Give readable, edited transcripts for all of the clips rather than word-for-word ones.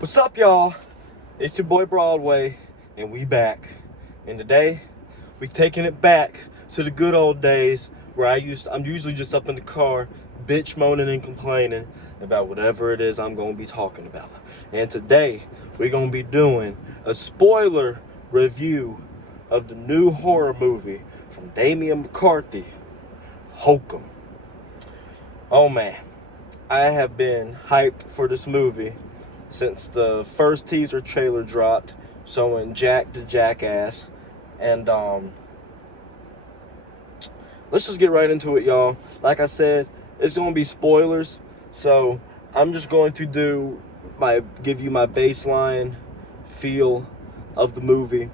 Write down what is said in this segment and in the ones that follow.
What's up, y'all? It's your boy Broadway, and we back. And today, we taking it back to the good old days where I'm usually just up in the car, bitch moaning and complaining about whatever it is I'm gonna be talking about. And today, we're gonna be doing a spoiler review of the new horror movie from Damian McCarthy, Hokum. Oh man, I have been hyped for this movie since the first teaser trailer dropped showing Jack the Jackass. And let's just get right into it, y'all. Like I said, it's gonna be spoilers, so I'm just going to give you my baseline feel of the movie,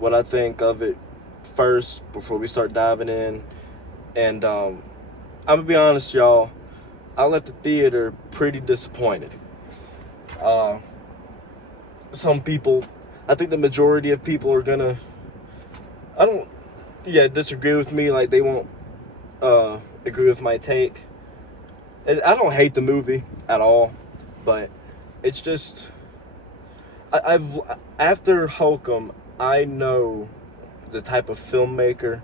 what I think of it first before we start diving in. And I'm gonna be honest, y'all, I left the theater pretty disappointed. Some people, I think the majority of people are gonna, disagree with me. Like, they won't agree with my take. I don't hate the movie at all, but it's just, I've after Hokum, I know the type of filmmaker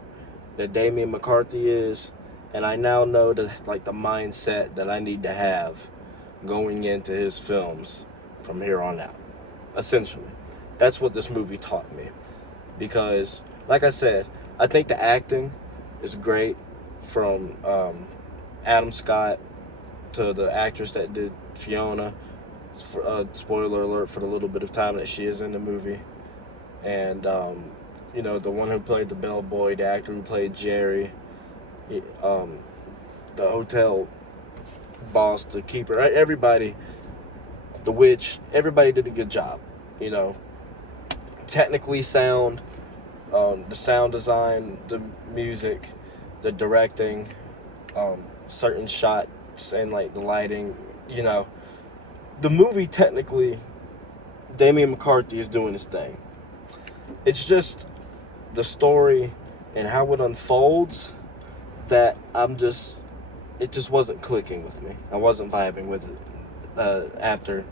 that Damian McCarthy is, and I now know the mindset that I need to have going into his films from here on out. Essentially, that's what this movie taught me. Because, like I said, I think the acting is great from Adam Scott to the actress that did Fiona. Spoiler alert for the little bit of time that she is in the movie. And, the one who played the bellboy, the actor who played Jerry, the hotel boss, the keeper, everybody, the witch, everybody did a good job. Technically sound, the sound design, the music, the directing, certain shots and the lighting. The movie, technically, Damian McCarthy is doing his thing. It's just the story and how it unfolds that it just wasn't clicking with me. I wasn't vibing with it after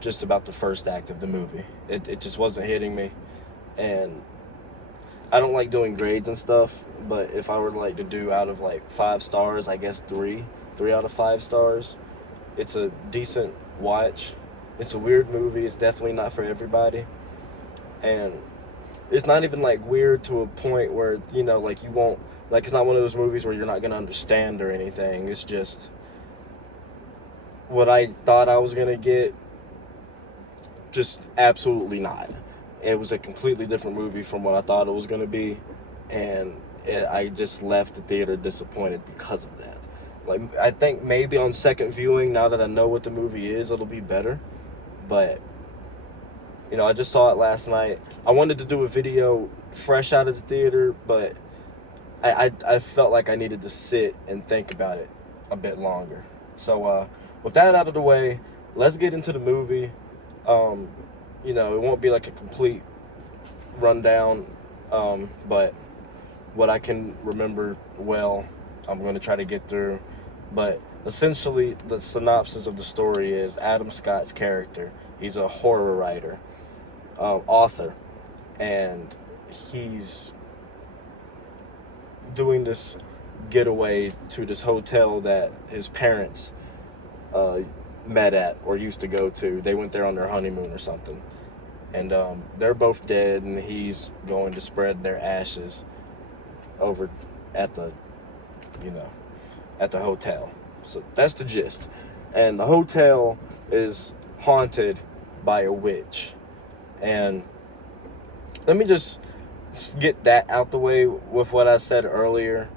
just about the first act of the movie. It just wasn't hitting me. And I don't like doing grades and stuff, but if I were to do out of 5 stars, I guess 3 out of 5 stars. It's a decent watch. It's a weird movie. It's definitely not for everybody. And it's not even weird to a point where, you won't, it's not one of those movies where you're not going to understand or anything. It's just what I thought I was going to get, just absolutely not. It was a completely different movie from what I thought it was going to be. And I just left the theater disappointed because of that. I think maybe on second viewing, now that I know what the movie is, it'll be better. But I just saw it last night. I wanted to do a video fresh out of the theater, but I felt like I needed to sit and think about it a bit longer. So with that out of the way, let's get into the movie. It won't be a complete rundown, but what I can remember well, I'm going to try to get through. But essentially, the synopsis of the story is Adam Scott's character. He's a horror writer, author, and he's doing this getaway to this hotel that his parents met at or used to go to. They went there on their honeymoon or something. And they're both dead, and he's going to spread their ashes over at the hotel. So that's the gist. And the hotel is haunted by a witch. And let me just get that out the way with what I said earlier.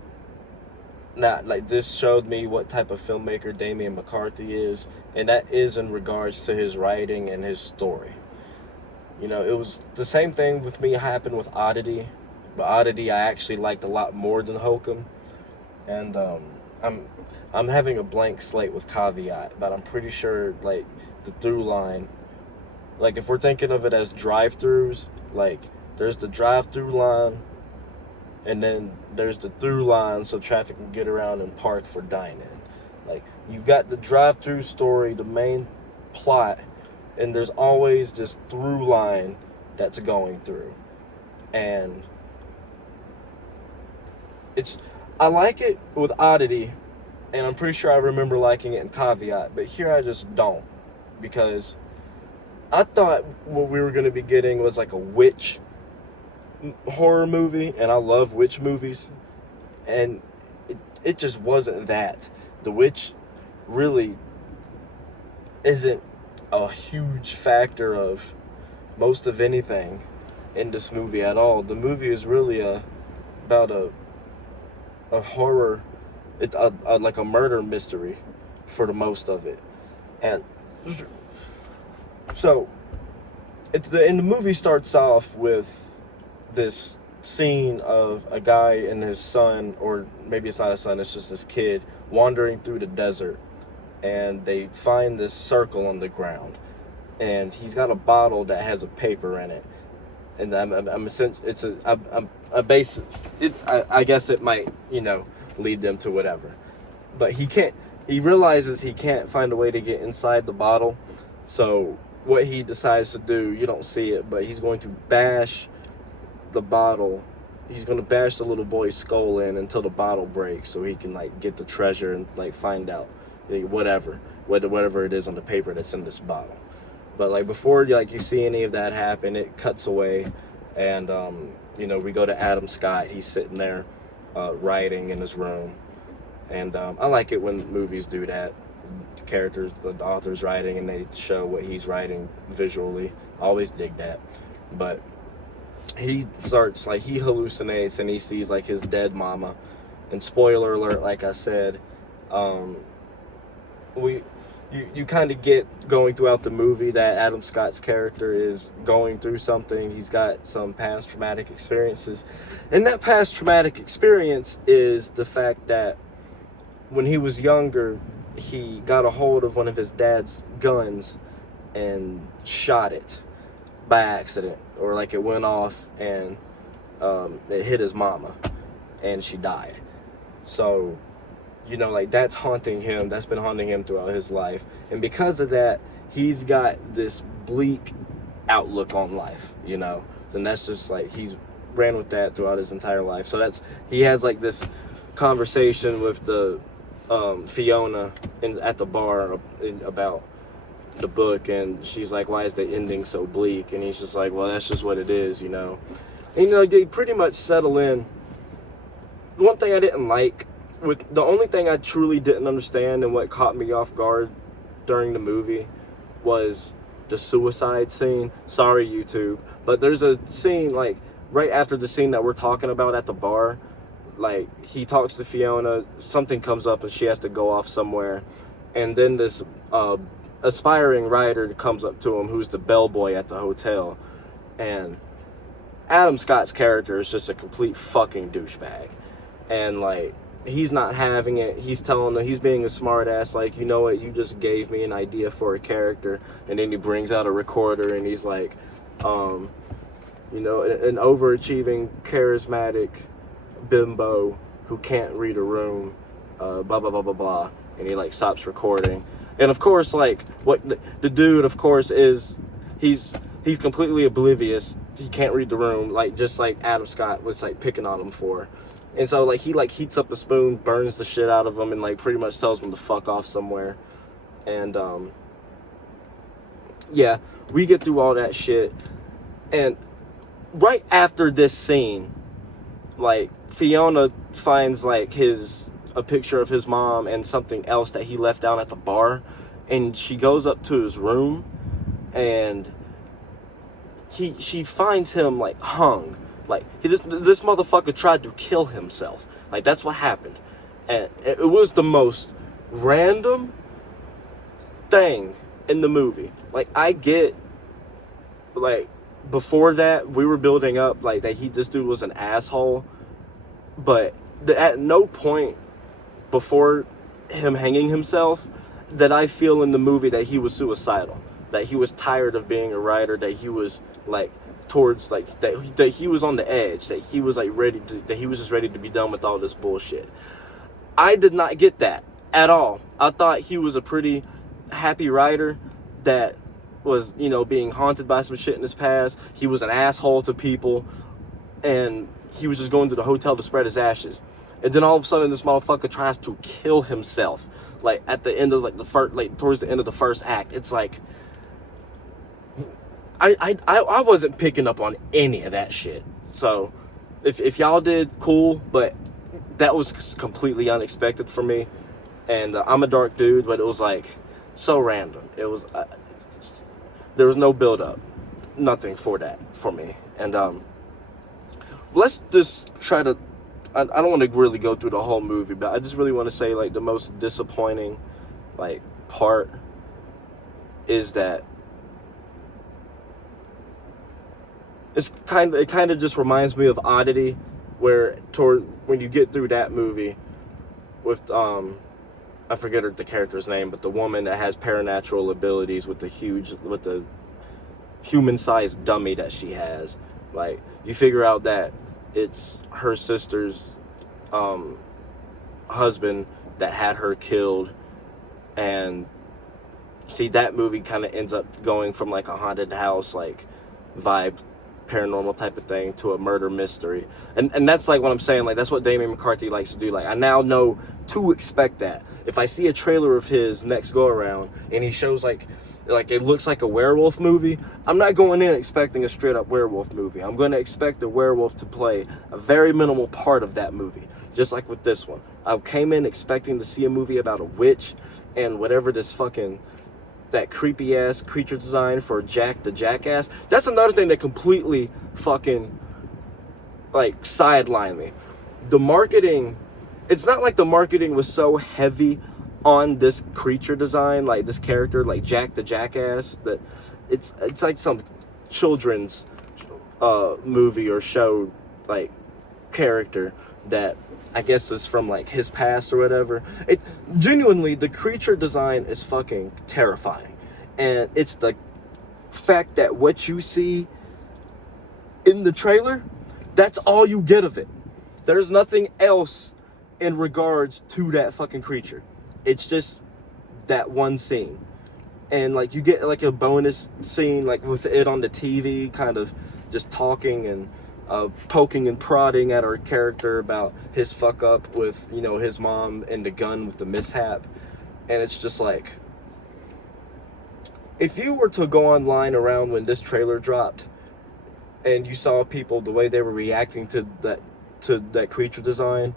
This showed me what type of filmmaker Damian McCarthy is, and that is in regards to his writing and his story. It was the same thing with me happened with Oddity, but Oddity I actually liked a lot more than Hokum. And I'm having a blank slate with Caveat, but I'm pretty sure the through line, if we're thinking of it as drive-throughs, there's the drive-through line, and then there's the through line so traffic can get around and park for dine-in. You've got the drive-through story, the main plot and there's always this through line that's going through. And I like it with Oddity, and I'm pretty sure I remember liking it in Caveat, but here I just don't, because I thought what we were going to be getting was like a witch horror movie, and I love witch movies, and it just wasn't that. The witch really isn't a huge factor of most of anything in this movie at all. The movie is really about a horror, like a murder mystery for the most of it. And so the movie starts off with this scene of a guy and his son, or maybe it's not a son, it's just this kid wandering through the desert, and they find this circle on the ground, and he's got a bottle that has a paper in it, and I guess it might, lead them to whatever, but he realizes he can't find a way to get inside the bottle, so what he decides to do, you don't see it, but he's going to bash the bottle. He's going to bash the little boy's skull in until the bottle breaks, so he can get the treasure and find out whatever it is on the paper that's in this bottle. But before you see any of that happen, it cuts away, and we go to Adam Scott. He's sitting there writing in his room, and I like it when movies do that. The author's writing and they show what he's writing visually. I always dig that. But he starts, he hallucinates, and he sees his dead mama, and spoiler alert, like I said, you kind of get going throughout the movie that Adam Scott's character is going through something. He's got some past traumatic experiences, and that past traumatic experience is the fact that when he was younger, he got a hold of one of his dad's guns and shot it by accident, or it went off and it hit his mama and she died. So that's haunting him. That's been haunting him throughout his life, and because of that, he's got this bleak outlook on life, and that's just he's ran with that throughout his entire life. So he has this conversation with the Fiona at the bar about the book, and she's like, why is the ending so bleak? And he's just like, well, that's just what it is, And they pretty much settle in. One thing I didn't like, the only thing I truly didn't understand and what caught me off guard during the movie was the suicide scene. Sorry, YouTube, but there's a scene right after the scene that we're talking about at the bar. He talks to Fiona, something comes up and she has to go off somewhere, and then this aspiring writer comes up to him, who's the bellboy at the hotel, and Adam Scott's character is just a complete fucking douchebag, and he's not having it. He's telling him, he's being a smart ass, you know what, you just gave me an idea for a character, and then he brings out a recorder and he's like, an overachieving, charismatic bimbo who can't read a room, blah blah blah blah blah, and he stops recording. And of course, what the dude, of course, is he's completely oblivious. He can't read the room, just like Adam Scott was picking on him for. And so he heats up the spoon, burns the shit out of him, and pretty much tells him to fuck off somewhere. And yeah, we get through all that shit, and right after this scene, Fiona finds a picture of his mom and something else that he left down at the bar, and she goes up to his room, and she finds him hung, this motherfucker tried to kill himself. That's what happened, and it was the most random thing in the movie. I get before that we were building up that this dude was an asshole, but at no point before him hanging himself that I feel in the movie that he was suicidal, that he was tired of being a writer, that he was towards that he was on the edge, that he was that he was just ready to be done with all this bullshit. I did not get that at all. I thought he was a pretty happy writer that was, you know, being haunted by some shit in his past. He was an asshole to people, and he was just going to the hotel to spread his ashes. And then all of a sudden, this motherfucker tries to kill himself, like at the end of like the first, like towards the end of the first act. It's like, I wasn't picking up on any of that shit. So if y'all did, cool, but that was completely unexpected for me. And I'm a dark dude, but it was like so random. It was there was no build up, nothing for that for me. And let's just try to. I don't want to really go through the whole movie, but I just really want to say like the most disappointing like part is that it kind of just reminds me of Oddity, where when you get through that movie with I forget the character's name, but the woman that has paranatural abilities with the human-sized dummy that she has, like you figure out that it's her sister's husband that had her killed, and see that movie kind of ends up going from like a haunted house like vibe, paranormal type of thing, to a murder mystery, and that's like what I'm saying, like that's what Damien McCarthy likes to do. Like I now know to expect that if I see a trailer of his next go around and he shows like it looks like a werewolf movie, I'm not going in expecting a straight up werewolf movie. I'm going to expect the werewolf to play a very minimal part of that movie, just like with this one. I came in expecting to see a movie about a witch and whatever this fucking that creepy ass creature design for Jack the Jackass. That's another thing that completely fucking like sidelined me. The marketing, it's not like the marketing was so heavy on this creature design, like this character, like Jack the Jackass, that it's like some children's movie or show like character that I guess is from like his past or whatever. It genuinely, the creature design is fucking terrifying, and it's the fact that what you see in the trailer, that's all you get of it. There's nothing else in regards to that fucking creature. It's just that one scene. And like you get like a bonus scene like with it on the TV kind of just talking and poking and prodding at our character about his fuck up with, you know, his mom and the gun with the mishap. And it's just like, if you were to go online around when this trailer dropped and you saw people, the way they were reacting to that creature design,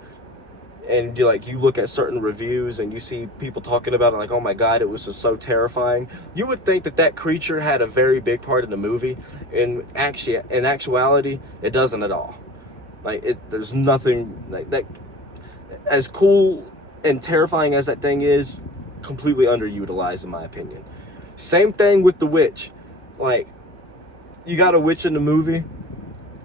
and you look at certain reviews and you see people talking about it like, oh my god, it was just so terrifying, you would think that creature had a very big part in the movie. In actuality, it doesn't at all. Like there's nothing like that. As cool and terrifying as that thing is, completely underutilized in my opinion. Same thing with the witch. Like, you got a witch in the movie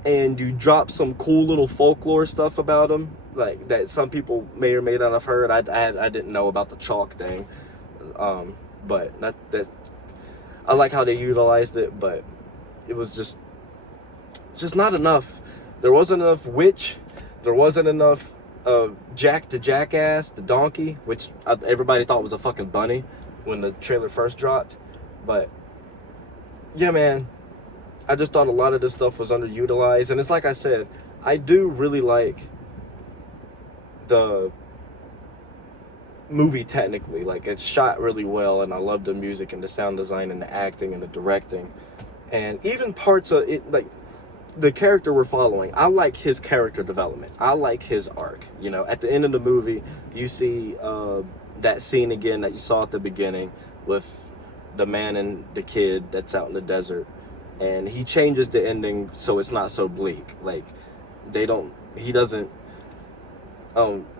and you drop some cool little folklore stuff about them, like that some people may or may not have heard. I didn't know about the chalk thing, but that I like how they utilized it, but it was just not enough. There wasn't enough witch. There wasn't enough Jack the Jackass, the donkey, which everybody thought was a fucking bunny when the trailer first dropped. But yeah, man, I just thought a lot of this stuff was underutilized. And it's like I said, I do really like the movie technically. Like, it's shot really well, and I love the music and the sound design and the acting and the directing. And even parts of it, like the character we're following, I like his character development. I like his arc. You know, at the end of the movie, you see that scene again that you saw at the beginning with the man and the kid that's out in the desert. And he changes the ending so it's not so bleak. Like, he doesn't,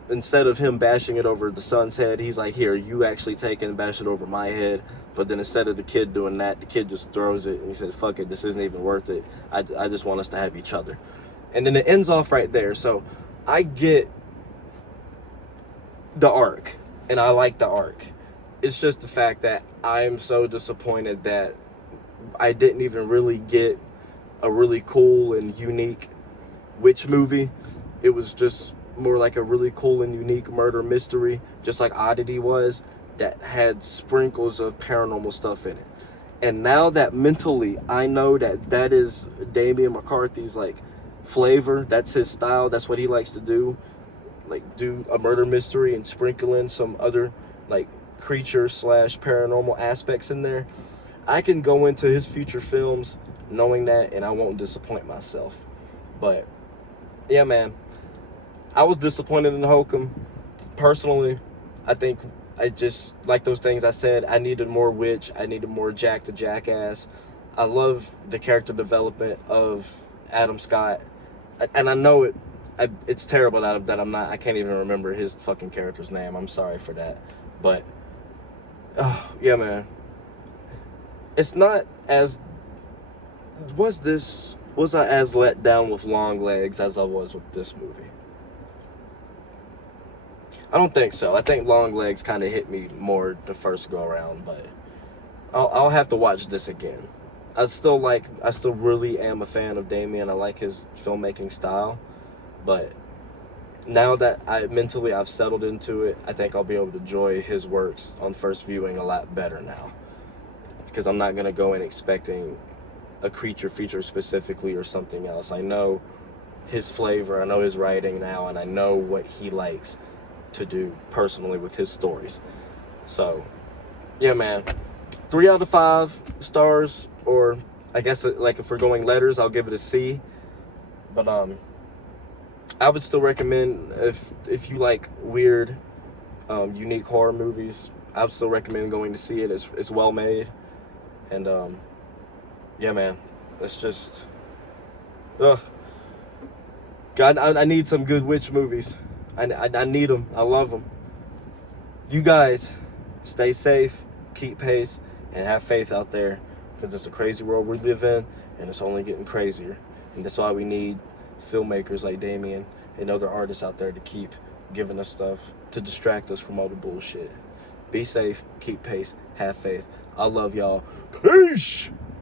instead of him bashing it over the son's head, he's like, here, you actually take it and bash it over my head. But then instead of the kid doing that, the kid just throws it and he says, fuck it, this isn't even worth it. I just want us to have each other. And then it ends off right there. So I get the arc, and I like the arc. It's just the fact that I'm so disappointed that I didn't even really get a really cool and unique witch movie. It was just more like a really cool and unique murder mystery, just like Oddity was, that had sprinkles of paranormal stuff in it. And now that mentally I know that that is Damian McCarthy's like flavor, that's his style, that's what he likes to do, like do a murder mystery and sprinkle in some other like creature slash paranormal aspects in there. I can go into his future films knowing that, and I won't disappoint myself. But yeah, man, I was disappointed in Hokum. Personally, I think I just, like those things I said, I needed more witch, I needed more Jack the Jackass. I love the character development of Adam Scott, and I know it's terrible that I can't even remember his fucking character's name. I'm sorry for that, but yeah, man, it's not as was I as let down with Long Legs as I was with this movie? I don't think so. I think Long Legs kind of hit me more the first go around, but I'll have to watch this again. I still really am a fan of Damien. I like his filmmaking style, but now that I've settled into it, I think I'll be able to enjoy his works on first viewing a lot better now, because I'm not gonna go in expecting a creature feature specifically or something else. I know his flavor, I know his writing now, and I know what he likes to do personally with his stories. So yeah, man, 3 out of 5 stars, or I guess like if we're going letters, I'll give it a C. But I would still recommend, if you like weird, unique horror movies, I would still recommend going to see it. It's well made, and yeah, man, that's just God, I need some good witch movies. I need them. I love them. You guys, stay safe, keep pace, and have faith out there, because it's a crazy world we live in, and it's only getting crazier. And that's why we need filmmakers like Damien and other artists out there to keep giving us stuff to distract us from all the bullshit. Be safe, keep pace, have faith. I love y'all. Peace!